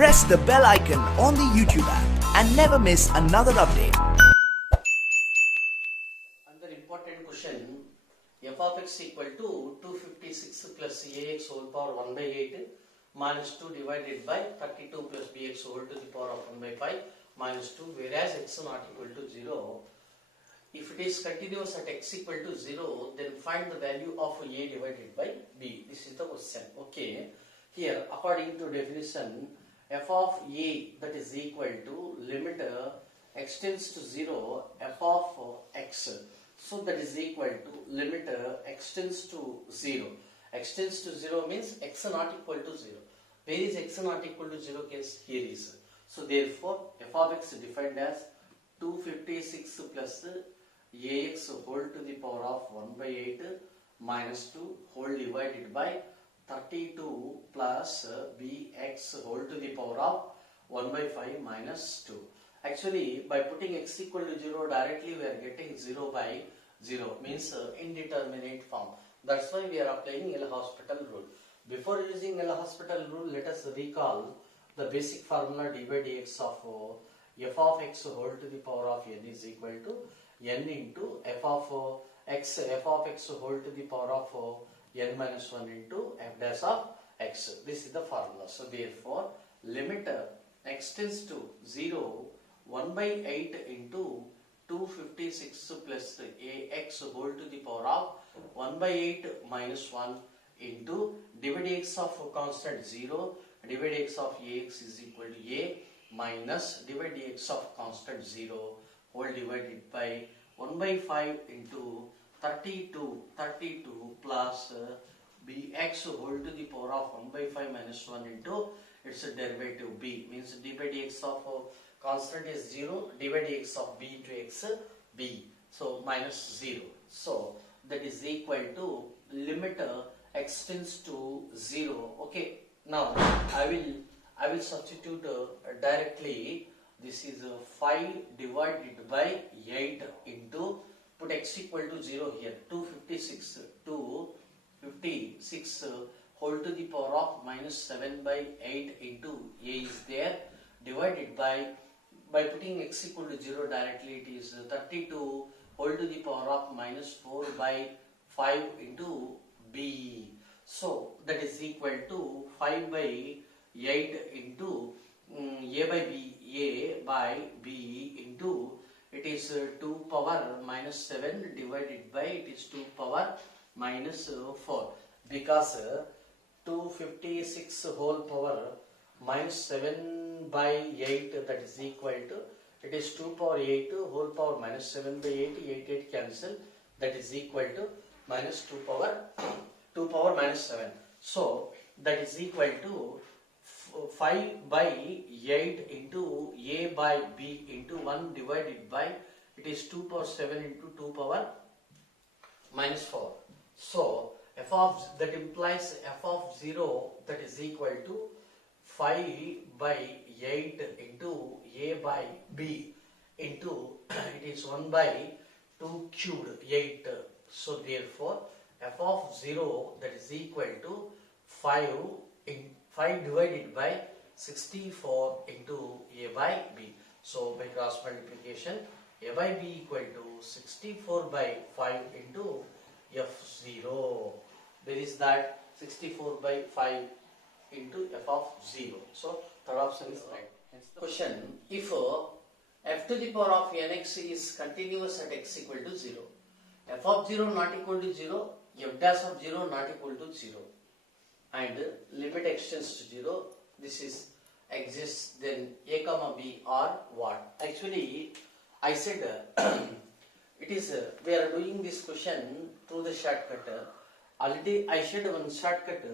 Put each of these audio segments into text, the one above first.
press the bell icon on the YouTube app and never miss another update. Another important question, f of x equal to 256 plus ax whole power 1 by 8 minus 2 divided by 32 plus bx whole to the power of 1 by 5 minus 2, whereas x not equal to 0. If it is continuous at x equal to 0, then find the value of a divided by b. This is the question. Okay. Here, according to definition, f of a, that is equal to limit x tends to 0 f of x. So that is equal to limit x tends to 0. X tends to 0 means x not equal to 0. Where is x not equal to 0 case? Here is. So therefore, f of x defined as 256 plus ax whole to the power of 1 by 8 minus 2 whole divided by 32 plus bx whole to the power of 1 by 5 minus 2. Actually, by putting x equal to 0 directly, we are getting 0 by 0, means indeterminate form. That's why we are applying L'Hospital rule. Before using L'Hospital rule, let us recall the basic formula d by dx of f of x whole to the power of n is equal to n into f of x whole to the power of n minus 1 into f dash of x. This is the formula. So therefore, limit x tends to 0 1 by 8 into 256 plus ax whole to the power of 1 by 8 minus 1 into d by dx of constant 0, d by dx of ax is equal to a minus d by dx of constant 0 whole divided by 1 by 5 into 32 plus bx whole to the power of 1 by 5 minus 1 into its derivative b, means d by dx of constant is 0, d by dx of b into x b, so minus 0. So that is equal to limit x tends to 0. Okay, now I will substitute directly. This is 5 divided by 8 into, put x equal to 0 here, 256 whole to the power of minus 7 by 8 into a is there, divided by putting x equal to 0 directly, it is 32 whole to the power of minus 4 by 5 into b. So that is equal to 5 by 8 into a by b into, it is 2 power minus 7 divided by, it is 2 power minus 4, because 256 whole power minus 7 by 8, that is equal to, it is 2 power 8 whole power minus 7 by 8 cancel, that is equal to minus 2 power minus 7. So that is equal to 5 by 8 into a by b into 1 divided by, it is 2 power 7 into 2 power minus 4. So f of, that implies f of 0, that is equal to 5 by 8 into a by b into, it is 1 by 2 cubed 8. So therefore, f of 0, that is equal to 5 divided by 64 into a by b. So by cross multiplication, a by b equal to 64 by 5 into f0. There is that 64 by 5 into f of 0. So third option is right. Hence the question, if f to the power of nx is continuous at x equal to 0, f of 0 not equal to 0, f dash of 0 not equal to 0, and limit x tends to 0, this is exists, then a comma b are what? Actually, I said it is we are doing this question through the shortcut. Already I said one shortcut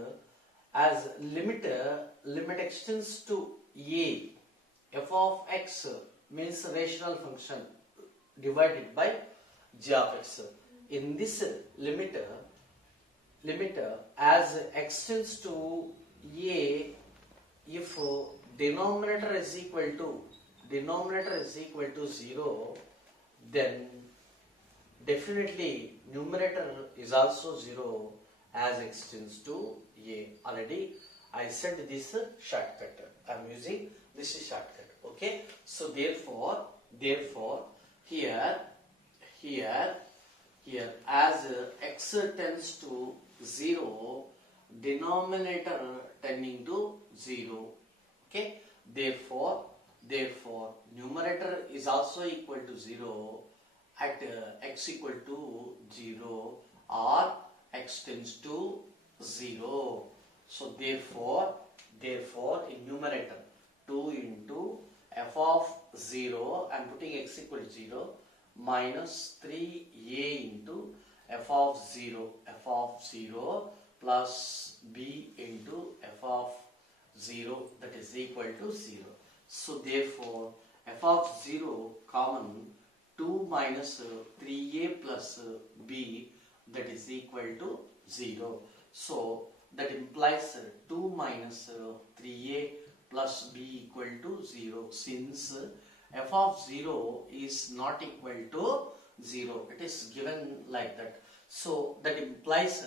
as limit x tends to a, f of x means rational function divided by g of x. In this limit as x tends to a, if denominator is equal to 0, then definitely numerator is also 0 as x tends to a. Already I said this shortcut. I am using this shortcut. Okay. So therefore, here as x tends to 0, denominator tending to 0. Okay. Therefore numerator is also equal to 0 at x equal to 0 or x tends to 0. So therefore in numerator 2 into f of 0, I am putting x equal to 0, minus 3a into f of 0 plus b into f of 0, that is equal to 0. So therefore f of 0 common 2 minus 3a plus b, that is equal to 0. So that implies 2 minus 3a plus b equal to 0, since f of 0 is not equal to 0. It is given like that. So that implies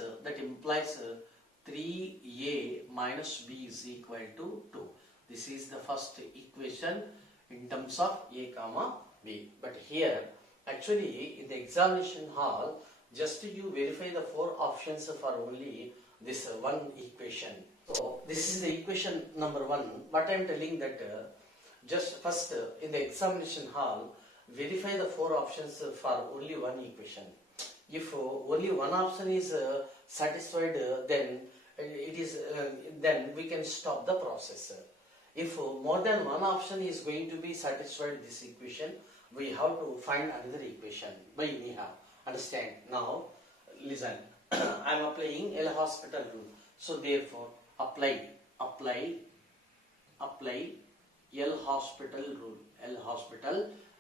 3a minus b is equal to 2. This is the first equation in terms of a comma b. But here actually in the examination hall, just you verify the 4 options for only this one equation. So this is the equation number 1. What I am telling that just first in the examination hall, verify the 4 options for only one equation. If only one option is satisfied, then then we can stop the process. If more than one option is going to be satisfied this equation, we have to find another equation by anyhow. Understand? Now listen. I am applying L hospital rule. So therefore apply L hospital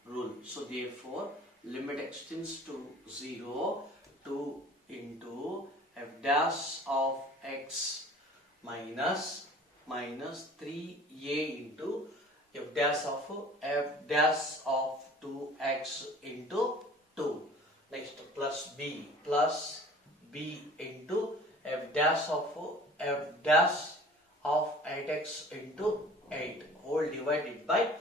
rule. So therefore limit x tends to 0 to into f dash of x minus 3a into f dash of 2x into 2. Next plus b into f dash of 8x into 8 whole divided by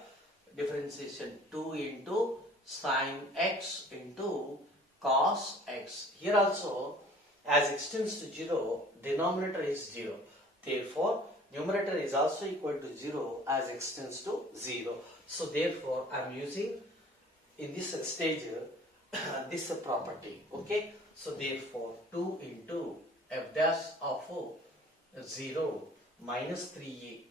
differentiation 2 into sin x into cos x. Here also as x tends to 0, denominator is 0. Therefore numerator is also equal to 0 as x tends to 0. So therefore I am using in this stage this property. Okay. So therefore 2 into f dash of 0 minus 3a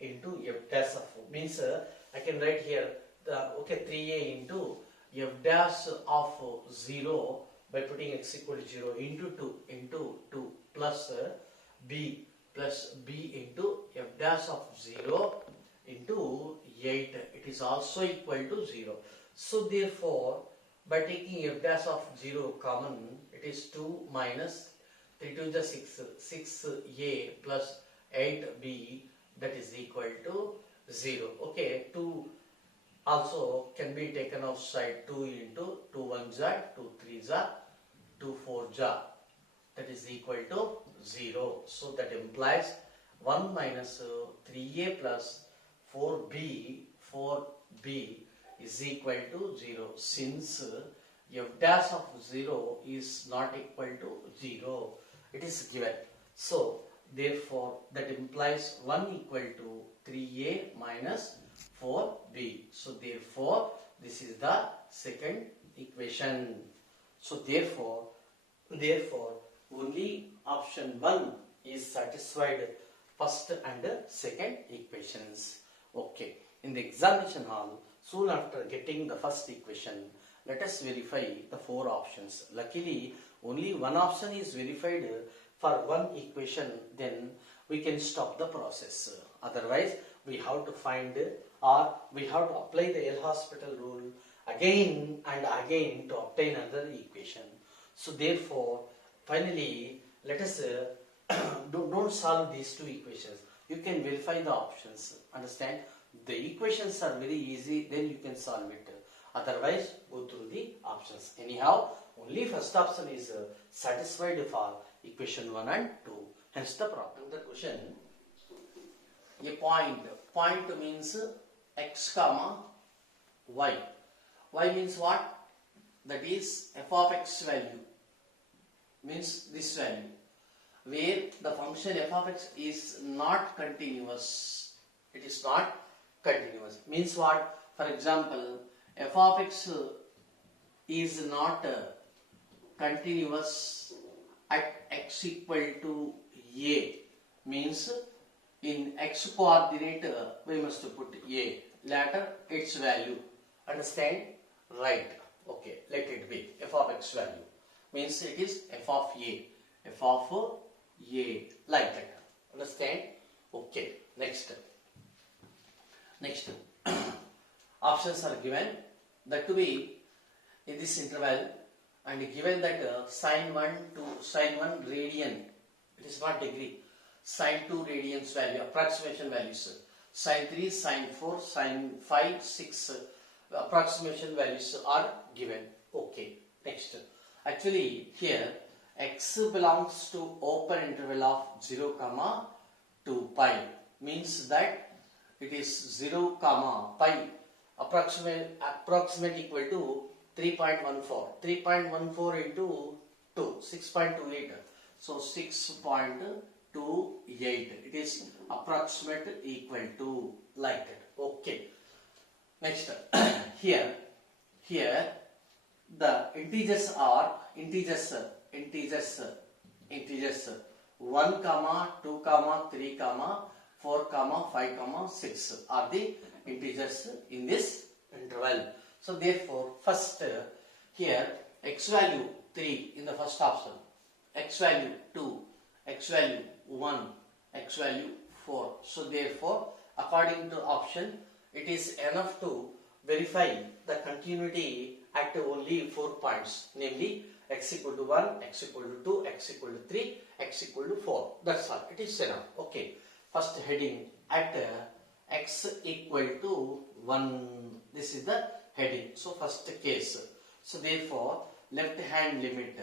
into f dash of means I can write here the 3a into f dash of 0 by putting x equal to 0 into 2 plus b into f dash of 0 into 8. It is also equal to 0. So therefore by taking f dash of 0 common, it is 2 minus 3 to the 6a plus 8b, that is equal to 0. Okay, 2 also can be taken outside. 2 into 2 1s are 2 3s are 2 4s are, that is equal to 0. So that implies 1 minus 3a plus 4b is equal to 0, since f dash of 0 is not equal to 0. It is given. So therefore that implies 1 equal to 3a minus 4b. So therefore this is the second equation. So therefore only option 1 is satisfied, first and second equations. Okay. In the examination hall, soon after getting the first equation, let us verify the 4 options. Luckily only one option is verified for one equation, then we can stop the process. Otherwise we have to find or we have to apply the L hospital rule again and again to obtain another equation. So therefore finally let us don't solve these 2 equations. You can verify the options. Understand? The equations are very easy, then you can solve it. Otherwise go through the options. Anyhow only first option is satisfied for equation 1 and 2. Hence the problem. The question, a point. Point means x comma y. Y means what? That is f of x value. Means this value. Where the function f of x is not continuous. It is not continuous. Means what? For example, f of x is not continuous at x equal to a. Means in x coordinate we must put a. Later its value. Understand? Right. Okay. Let it be f of x value. Means it is f of a. F of a. Like that. Understand? Okay. Next. Options are given. That to be in this interval, and given that sine 1 to sine 1 radian, it is not degree, sine 2 radians value, approximation values, sine 3, sine 4, sine 5, 6 approximation values are given. Okay, next. Actually here x belongs to open interval of 0 comma 2 pi, means that it is 0 comma pi approximate equal to 3.14. 3.14 into 2, 6.28. So 6.28. It is approximate equal to like that. Okay. Next. Here the integers are integers 1 comma 2 comma 3 comma 4 comma 5 comma 6 are the integers in this interval. So therefore first here x value 3 in the first option, x value 2, x value 1, x value 4. So therefore according to option it is enough to verify the continuity at only 4 points, namely x equal to 1, x equal to 2, x equal to 3, x equal to 4. That's all. It is enough. Okay. First heading at x equal to 1. This is the heading. So first case. So therefore left hand limit.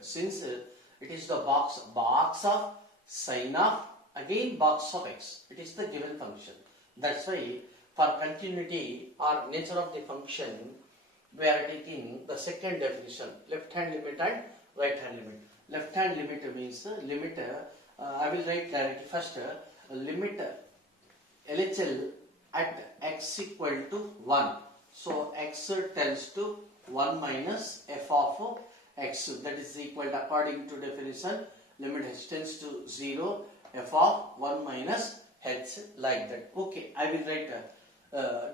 Since it is the box of sine of again box of x. It is the given function. That's why for continuity or nature of the function we are taking the second definition, left hand limit and right hand limit. Left hand limit means limit. I will write directly first. Limit LHL at x equal to 1. So x tends to 1 minus f of x. That is equal to, according to definition, limit h tends to 0, f of 1 minus h, like that. Okay, I will write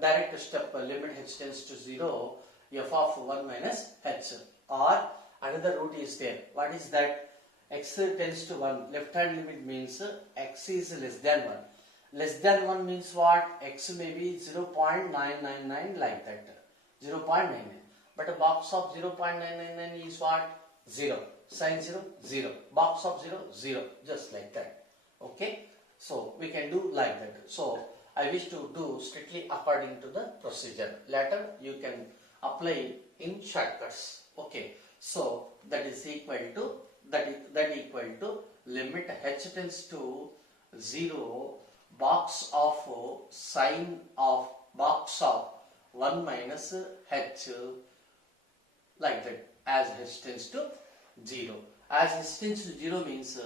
direct step, limit h tends to 0, f of 1 minus h. Or another route is there. What is that? X tends to 1. Left hand limit means x is less than 1. Less than 1 means what? X may be 0.999 like that. 0.99. But a box of 0.999 is what? 0. Sine 0, 0. Box of 0, 0. Just like that. Okay. So we can do like that. So I wish to do strictly according to the procedure. Later you can apply in shortcuts. Okay. So that is equal to that equal to limit h tends to 0, box of sine of box of 1 minus h, like that, as h tends to 0. As h tends to 0 means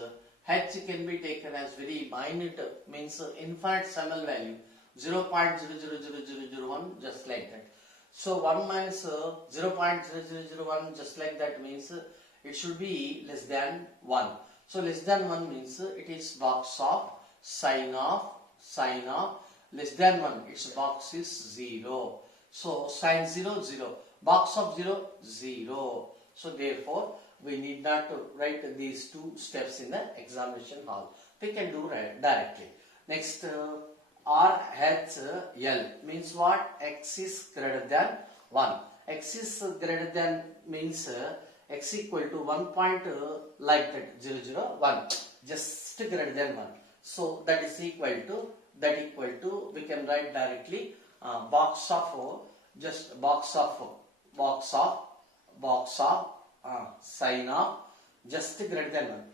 h can be taken as very minute, means infinitesimal value, 0.00001, just like that. So 1 minus 0.0001, just like that, means it should be less than 1. So less than 1 means it is box of sine of less than 1, its box is 0. So sine 0, 0, box of 0, 0. So therefore we need not to write these two steps in the examination hall. We can do directly. Next, RHL means what? X is greater than 1. X is greater than means x equal to 1 point like that, 0, 0, 1. Just greater than 1. So that is equal to we can write directly box of just box of sine of just greater than 1.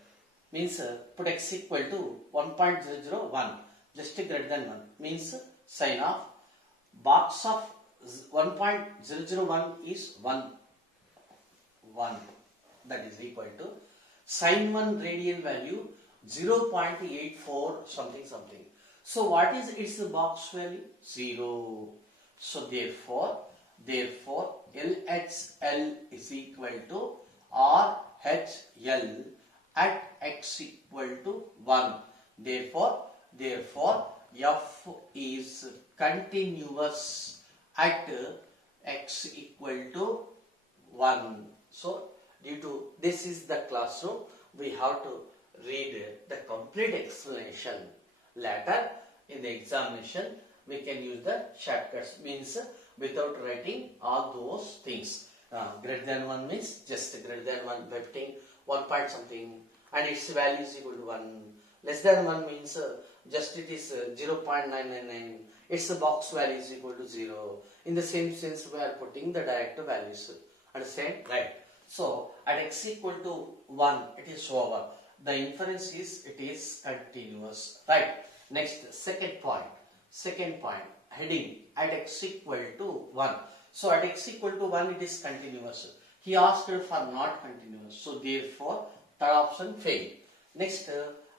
means put x equal to 1.001, just greater than 1, means sign of box of 1.001 is 1, that is equal to sin 1 radian value 0.84 something. So what is its box value? 0. So therefore LHL is equal to RHL at x equal to 1. Therefore F is continuous at x equal to 1. So due to this is the classroom, we have to read the complete explanation. Later in the examination we can use the shortcuts, means without writing all those things. Greater than 1 means just greater than 1 by putting 1 point something and its value is equal to 1. Less than 1 means just it is 0.999. Its box value is equal to 0. In the same sense we are putting the direct values. Understand? Right. So at x equal to 1 it is over. The inference is it is continuous. Right. Next, second point. Heading at x equal to 1. So at x equal to 1 it is continuous. He asked for not continuous. So therefore third option failed. Next,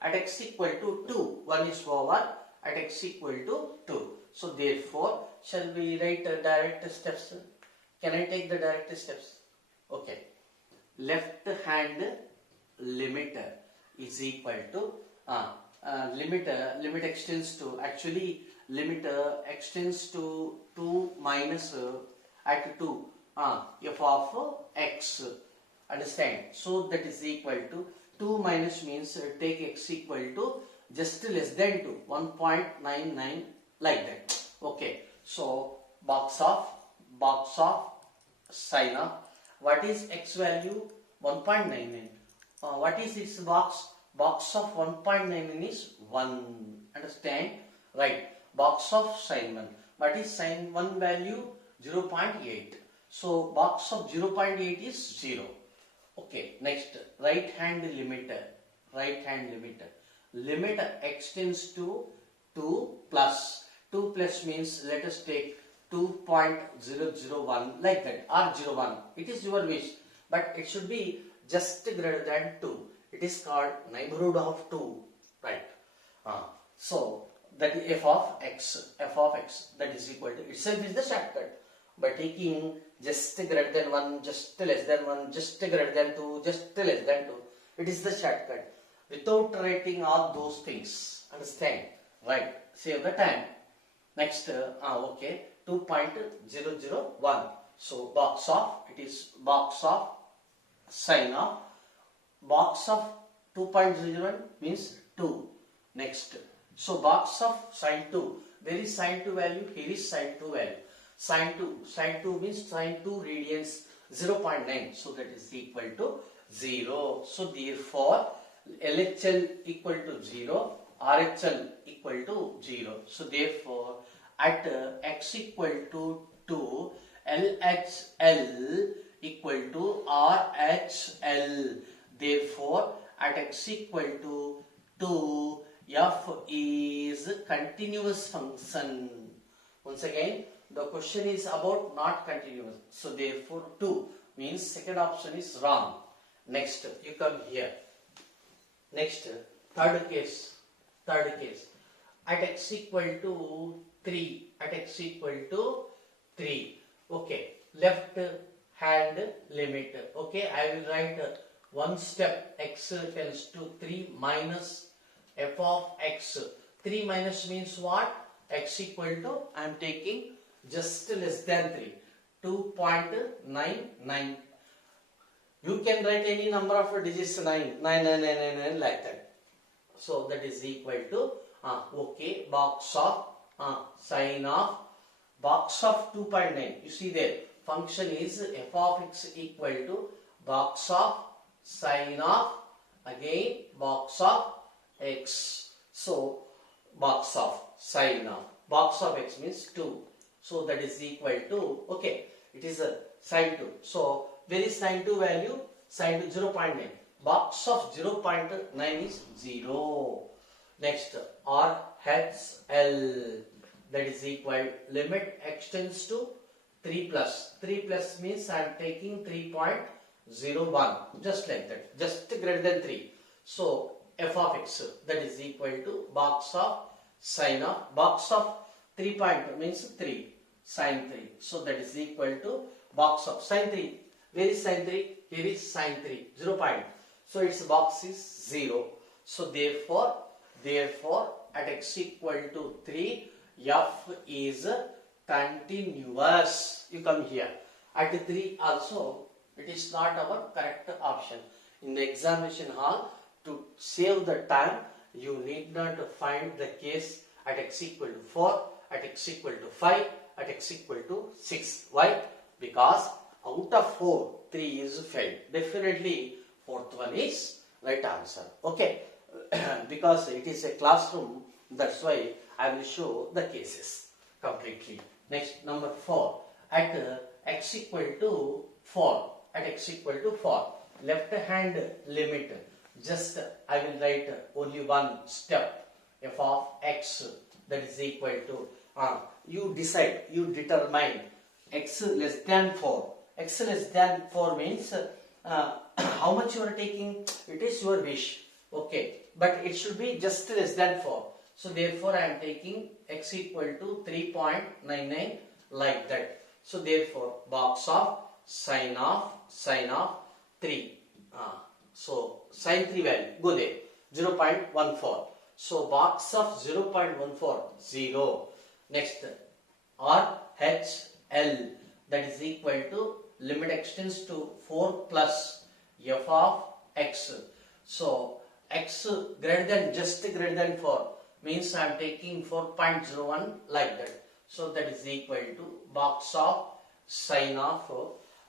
at x equal to 2, 1 is over. At x equal to 2. So therefore shall we write direct steps? Can I take the direct steps? Okay. Left hand limit is equal to limit extends to, actually limit extends to 2 minus at 2 f of x. Understand? So that is equal to 2 minus means take x equal to just less than 2, 1.99 like that. Okay. So box of sign of, what is x value? 1.99. What is its box? Box of 1.99 is 1. Understand? Right. Box of sin 1. What is sin 1 value? 0.8. So box of 0.8 is 0. Okay. Next, right hand limiter. Limit extends to 2 plus. 2 plus means let us take 2.001 like that, or 01. It is your wish, but it should be just greater than 2. It is called neighborhood of 2, right? So that is f of x, that is equal to, itself is the shortcut. By taking just greater than 1, just less than 1, just greater than 2, just less than 2, it is the shortcut. Without writing all those things. Understand? Right. Save the time. Next, okay, 2.001. So box of, it is box of sign of, box of 2.01 means 2. Next, so box of sin 2. Where is sin 2 value? Here is sin 2 value. Sin 2 means sin 2 radians 0.9. So that is equal to 0. So therefore LHL equal to 0, RHL equal to 0. So therefore at x equal to 2, LHL equal to RHL. Therefore at x equal to 2, f is continuous function. Once again, the question is about not continuous. So therefore 2 means second option is wrong. Next, you come here. Next, third case. At x equal to 3. Okay. Left hand limit. Okay. I will write one step. X tends to 3 minus f of x. 3 minus means what? X equal to, I am taking just less than 3. 2.99. You can write any number of digits 9 like that. So that is equal to okay, box of sin of, box of 2.9. You see there, function is f of x equal to box of sin of, again box of x. So box of sin of, box of x means 2. So that is equal to, okay, it is a sin 2. So where is sin 2 value? Sin 2 0.9. box of 0.9 is 0. Next, RHL, that is equal, limit extends to 3 plus. 3 plus means I am taking 3.01, just like that, just greater than 3. So f of x, that is equal to box of sine of, box of 3 point means 3, sine 3. So that is equal to box of sine 3. Where is sine 3? Here is sine 3, 0 point. So its box is 0. So therefore at x equal to 3, f is continuous. You come here. At 3 also, it is not our correct option. In the examination hall, to save the time, you need not find the case at x equal to 4, at x equal to 5, at x equal to 6. Why? Because out of 4, 3 is failed. Definitely, fourth one is right answer. Okay. Because it is a classroom, that's why I will show the cases completely. Next, number 4. At x equal to 4, at x equal to 4, left hand limit, just I will write only one step, f of x, that is equal to, you decide, you determine x less than 4. X less than 4 means how much you are taking, it is your wish. Okay, but it should be just less than 4. So therefore I am taking x equal to 3.99 like that. So therefore box of sine of 3. So sine 3 value, go there, 0.14. So box of 0.14, 0. Next, RHL, that is equal to limit extends to 4 plus f of x. So x greater than, just greater than 4 means I am taking 4.01 like that. So that is equal to box of sine of,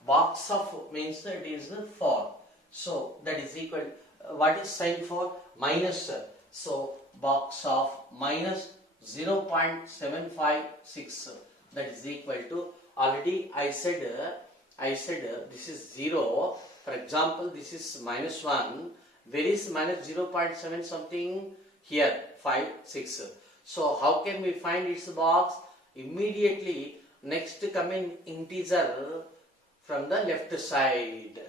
box of means that is 4. So that is equal, what is sine 4? Minus. So box of minus 0.756, that is equal to, already I said this is 0. For example, this is minus 1. Where is minus 0.7 something? Here, 5, 6. So how can we find its box? Immediately next coming integer from the left side.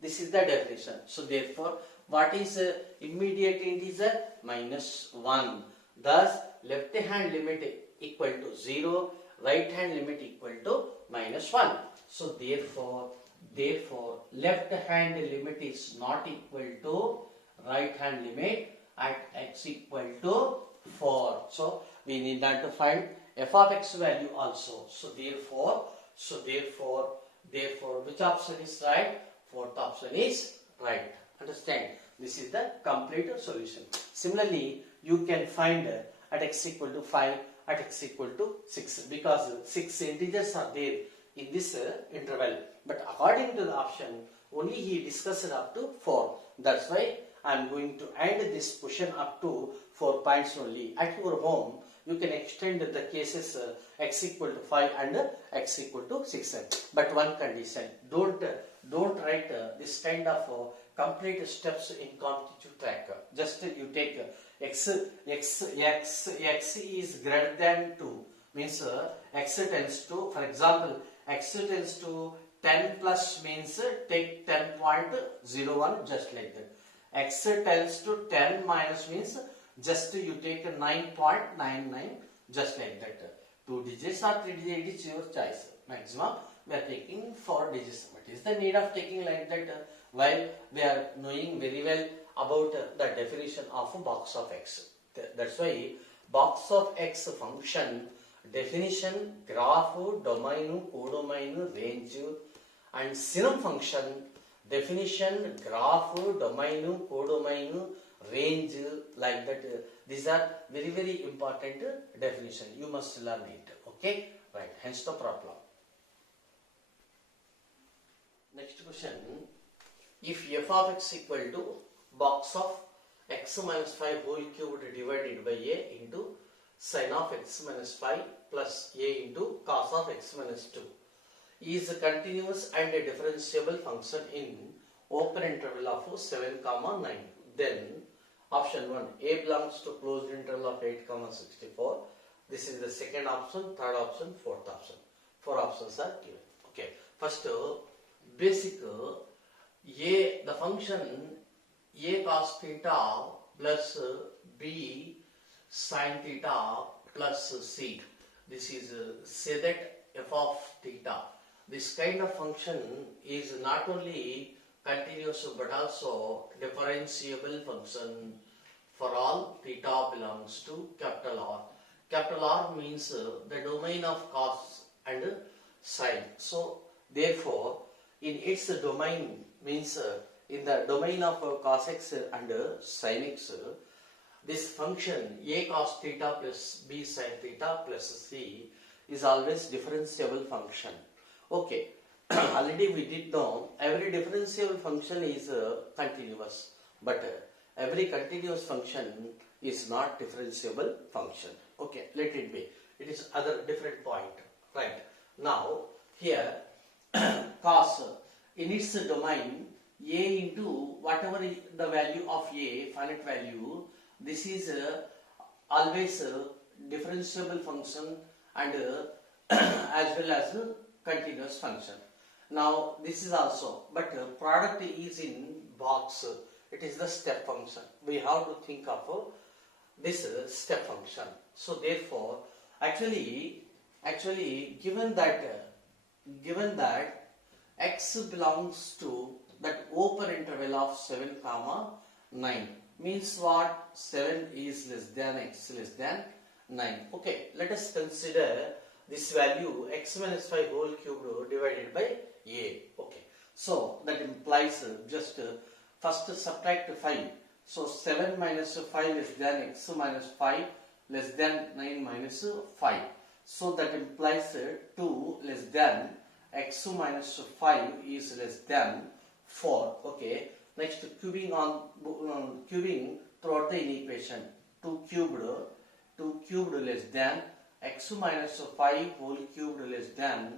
This is the definition. So therefore, what is immediate integer? Minus 1. Thus, left hand limit equal to 0, right hand limit equal to minus 1. So therefore left hand limit is not equal to right hand limit at x equal to 4. So we need not to find f of x value also. So therefore which option is right? Fourth option is right. Understand? This is the complete solution. Similarly, you can find at x equal to 5, at x equal to 6, because 6 integers are there in this interval. But according to the option, only he discussed up to 4. That's why I am going to end this question up to 4 points only. At your home, you can extend the cases x equal to 5 and x equal to 6. But one condition, don't write this kind of complete steps in constitutive track. Just you take x is greater than 2, means x tends to, for example, x tends to 10 plus means take 10.01, just like that. X tends to 10 minus means just you take 9.99, just like that. 2 digits or 3 digits, it is your choice. Maximum we are taking 4 digits. What is the need of taking like that? While we are knowing very well about the definition of a box of x. That's why box of x function definition, graph, domain, codomain, range, and synonym function definition, graph, domain, codomain, range, like that. These are very, very important definition. You must learn it. Okay? Right. Hence the problem. Next question. If f of x equal to box of x minus 5 whole cubed divided by a into sin of x minus 5 plus a into cos of x minus 2 is a continuous and a differentiable function in open interval of 7 comma 9. Then option 1, A belongs to closed interval of 8 comma 64. This is the second option, third option, fourth option. Four options are given. Okay. First, basic A, the function A cos theta plus B sin theta plus C. This is say that f of theta. This kind of function is not only continuous but also differentiable function for all theta belongs to capital R. Capital R means the domain of cos and sin. So therefore in its domain means in the domain of cos x and sin x, this function A cos theta plus B sin theta plus C is always differentiable function. Okay, already we did know every differentiable function is continuous, but every continuous function is not differentiable function. Okay, let it be. It is other different point. Right. Now here cos in its domain A into whatever the value of A, finite value, this is always a differentiable function and as well as a continuous function. Now this is also, but product is in box. It is the step function. We have to think of this step function. So therefore, actually, given that x belongs to that open interval of 7 comma 9 means what? 7 is less than x less than 9. Okay, let us consider this value x minus 5 whole cubed divided by a. Okay, so that implies just first subtract 5. So 7 minus 5 less than x minus 5 less than 9 minus 5. So that implies 2 less than x minus 5 is less than 4. Okay. Next cubing cubing throughout the equation. 2 cubed less than x minus 5 whole cubed less than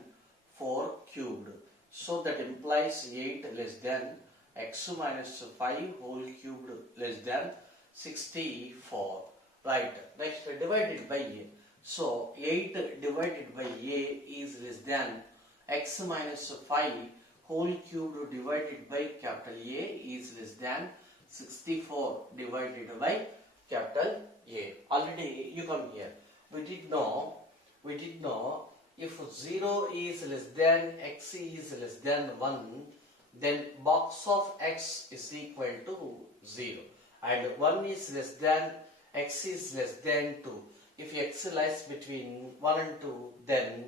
4 cubed. So that implies 8 less than x minus 5 whole cubed less than 64. Right. Next divided by a. So 8 divided by a is less than x minus 5 whole cubed divided by capital A is less than 64 divided by capital A. Already you come here. We did know if 0 is less than x is less than 1, then box of x is equal to 0 and 1 is less than x is less than 2. If x lies between 1 and 2, then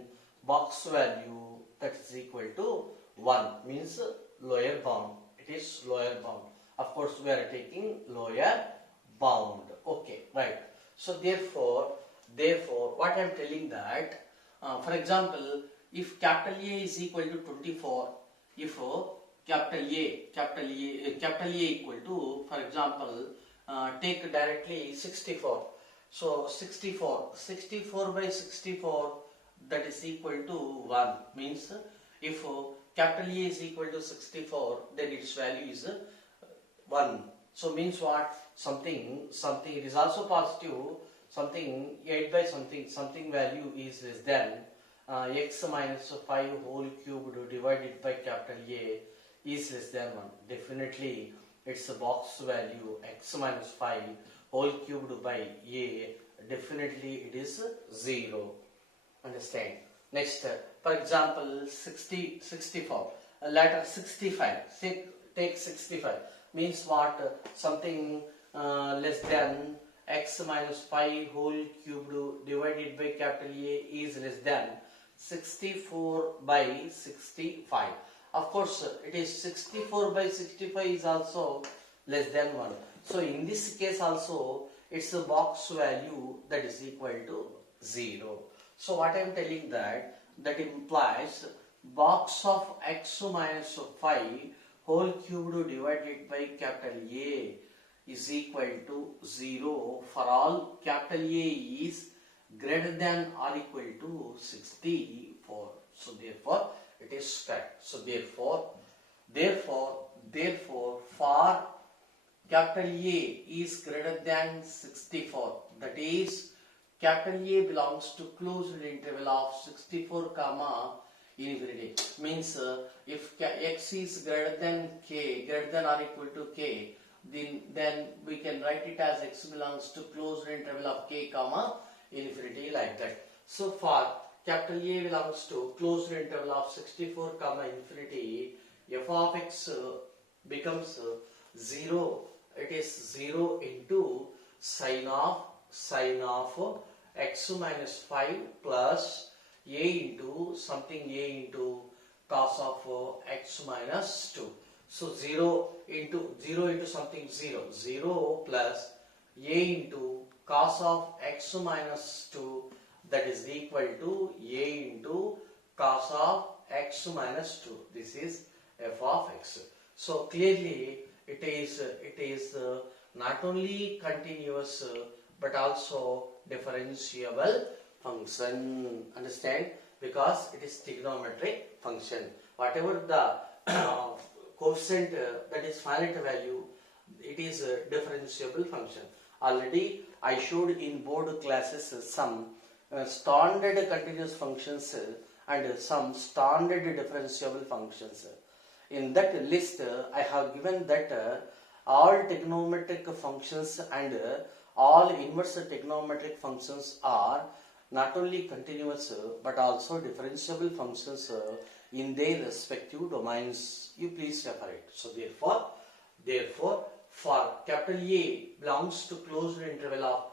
box value that is equal to 1 means lower bound. It is lower bound. Of course, we are taking lower bound. Okay, right. So therefore, what I am telling that, for example, if capital A is equal to 24, if capital A equal to, for example, take directly 64. So 64 by 64 that is equal to 1 means if capital A is equal to 64, then its value is 1. So means what? Something it is also positive, something 8 by something value is less than x minus 5 whole cubed divided by capital A is less than 1. Definitely its box value x minus 5 whole cubed by A, definitely it is 0. Understand? Next, for example, 64, later 65, take 65, means what? Something less than x minus 5 whole cubed divided by capital A is less than 64 by 65. Of course, it is 64 by 65 is also less than 1. So in this case also, it's a box value that is equal to 0. So what I am telling that implies box of x minus 5 whole cubed divided by capital A is equal to 0 for all capital A is greater than or equal to 64. So therefore it is correct. So therefore Therefore, for capital A is greater than 64, that is capital A belongs to closed interval of 64 comma infinity. Means if x is greater than k, greater than or equal to k, then we can write it as x belongs to closed interval of k comma infinity, like that. So for capital A belongs to closed interval of 64 comma infinity, f of x becomes 0. It is 0 into sine of x minus 5 plus a into cos of x minus 2. So 0 into something 0 plus a into cos of x minus 2, that is equal to a into cos of x minus 2. This is f of x. So clearly it is not only continuous but also differentiable function. Understand? Because it is trigonometric function. Whatever the coefficient that is finite value, it is a differentiable function. Already I showed in board classes some standard continuous functions and some standard differentiable functions. In that list I have given that all trigonometric functions and all inverse trigonometric functions are not only continuous but also differentiable functions in their respective domains. You please refer it. So therefore for capital A belongs to closed interval of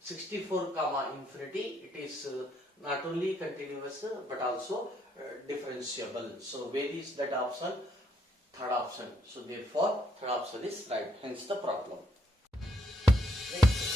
64 comma infinity, it is not only continuous but also differentiable. So where is that option? Third option. So therefore third option is right. Hence the problem. Next.